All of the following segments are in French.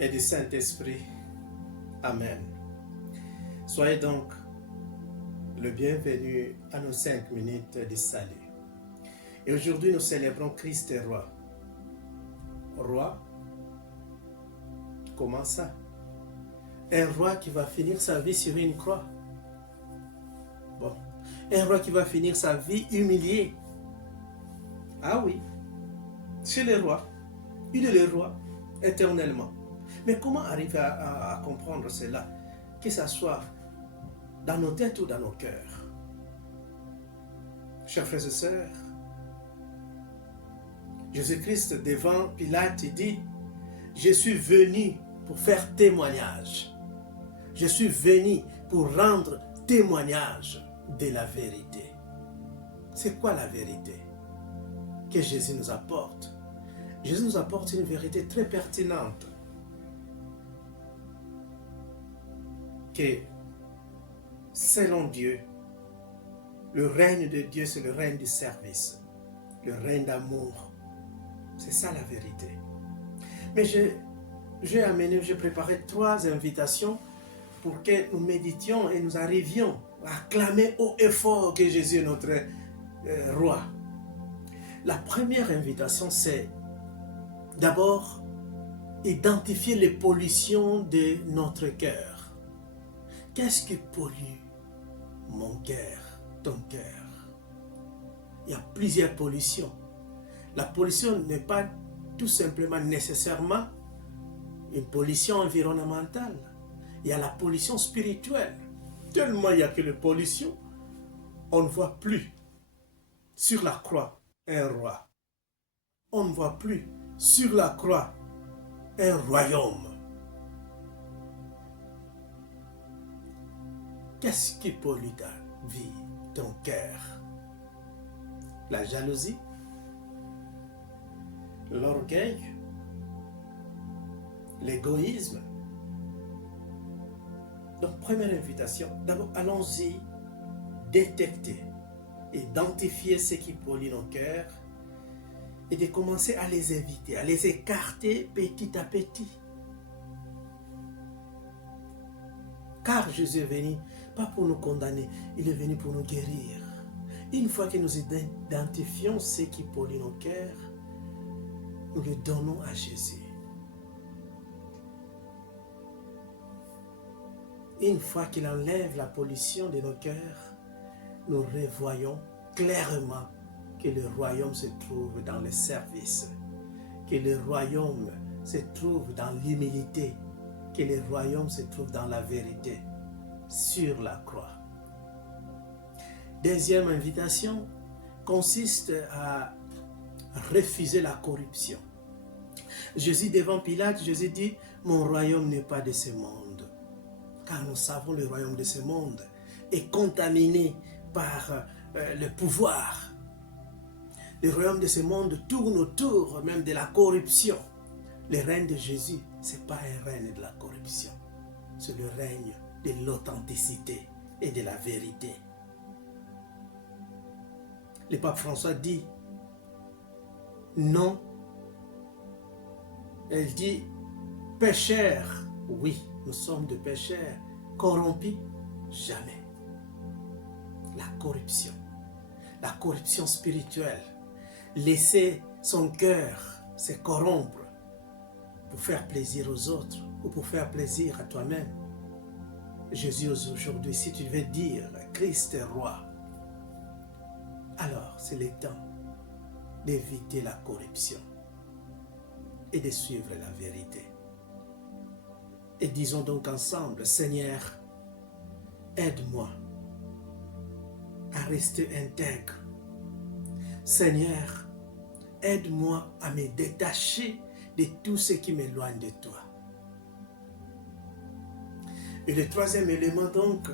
et du Saint-Esprit. Amen. Soyez donc le bienvenu à nos 5 minutes de salut. Et aujourd'hui, nous célébrons Christ est roi. Roi? Comment ça? Un roi qui va finir sa vie sur une croix. Bon. Un roi qui va finir sa vie humilié. Ah oui. C'est le roi. Il est le roi éternellement. Mais comment arriver à comprendre cela? Que ce soit dans nos têtes ou dans nos cœurs. Chers frères et sœurs, Jésus-Christ devant Pilate dit, je suis venu pour faire témoignage. Je suis venu pour rendre témoignage de la vérité. C'est quoi la vérité que Jésus nous apporte? Jésus nous apporte une vérité très pertinente. Que selon Dieu, le règne de Dieu, c'est le règne du service, le règne d'amour. C'est ça la vérité. Mais j'ai préparé 3 invitations pour que nous méditions et nous arrivions à clamer haut et fort que Jésus est notre roi. La première invitation, c'est d'abord identifier les pollutions de notre cœur. Qu'est-ce qui pollue mon cœur, ton cœur? Il y a plusieurs pollutions. La pollution n'est pas tout simplement nécessairement une pollution environnementale. Il y a la pollution spirituelle. Tellement il n'y a que les pollutions, on ne voit plus sur la croix un roi. On ne voit plus sur la croix un royaume. Qu'est-ce qui pollue ta vie, ton cœur? La jalousie, l'orgueil, l'égoïsme. Donc, première invitation, d'abord, allons-y détecter, identifier ce qui pollue nos cœurs et de commencer à les éviter, à les écarter petit à petit. Car Jésus est venu, pas pour nous condamner, il est venu pour nous guérir. Une fois que nous identifions ce qui pollue nos cœurs, nous le donnons à Jésus. Une fois qu'il enlève la pollution de nos cœurs, nous revoyons clairement que le royaume se trouve dans le service, que le royaume se trouve dans l'humilité, que le royaume se trouve dans la vérité, sur la croix. Deuxième invitation consiste à refuser la corruption. Jésus devant Pilate, Jésus dit, mon royaume n'est pas de ce monde. Car nous savons le royaume de ce monde est contaminé par le pouvoir. Le royaume de ce monde tourne autour même de la corruption. Le règne de Jésus, ce n'est pas un règne de la corruption. C'est le règne de l'authenticité et de la vérité. Le pape François dit, non. Elle dit, pécheurs, oui, nous sommes des pécheurs. Corrompus, jamais. La corruption spirituelle, laisser son cœur se corrompre pour faire plaisir aux autres ou pour faire plaisir à toi-même. Jésus aujourd'hui, si tu veux dire Christ est roi, alors c'est le temps d'éviter la corruption et de suivre la vérité. Et disons donc ensemble, Seigneur, aide-moi à rester intègre. Seigneur, aide-moi à me détacher de tout ce qui m'éloigne de toi. Et le troisième élément donc,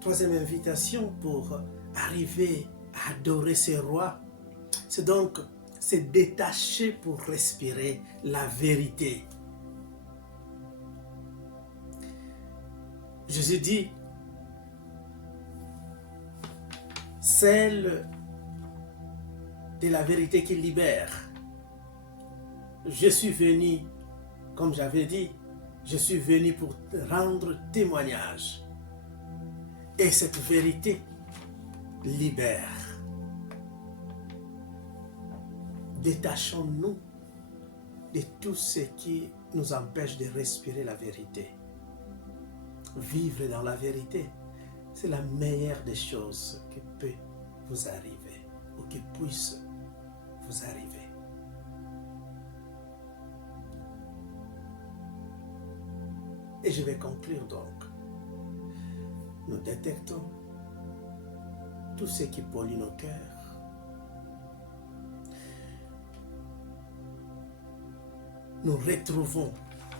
troisième invitation pour arriver à adorer ce roi, c'est donc se détacher pour respirer la vérité. Jésus dit, celle de la vérité qui libère. Je suis venu, comme j'avais dit, Je suis venu pour rendre témoignage. Et cette vérité libère. Détachons-nous de tout ce qui nous empêche de respirer la vérité. Vivre dans la vérité, c'est la meilleure des choses qui peut vous arriver ou qui puisse vous arriver. Et je vais conclure donc. Nous détectons tout ce qui pollue nos cœurs. Nous retrouvons,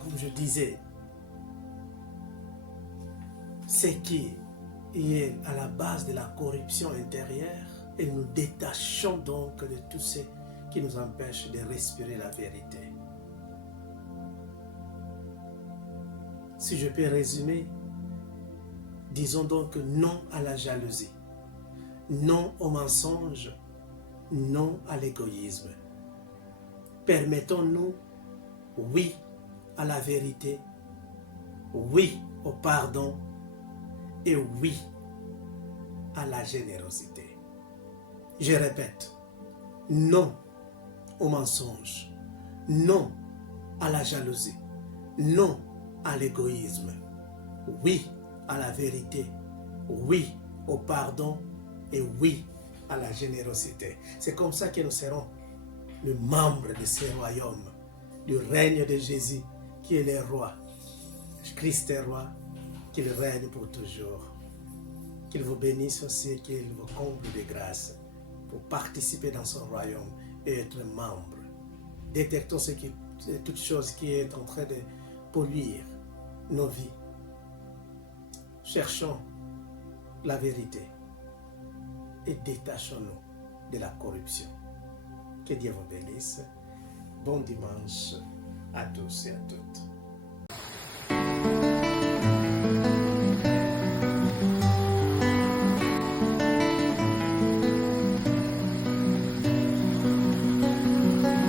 comme je disais, ce qui est à la base de la corruption intérieure et nous détachons donc de tout ce qui nous empêche de respirer la vérité. Si je peux résumer, disons donc non à la jalousie, non au mensonge, non à l'égoïsme. Permettons-nous, oui à la vérité, oui au pardon et oui à la générosité. Je répète, non au mensonge, non à la jalousie, non à l'égoïsme, oui à la vérité, oui au pardon et oui à la générosité. C'est comme ça que nous serons le membre de ce royaume, du règne de Jésus qui est le roi. Christ est roi, qu'il règne pour toujours. Qu'il vous bénisse aussi, qu'il vous comble de grâce pour participer dans son royaume et être membre. Détectons toute chose qui est en train de polluer nos vies. Cherchons la vérité et détachons-nous de la corruption. Que Dieu vous bénisse. Bon dimanche à tous et à toutes.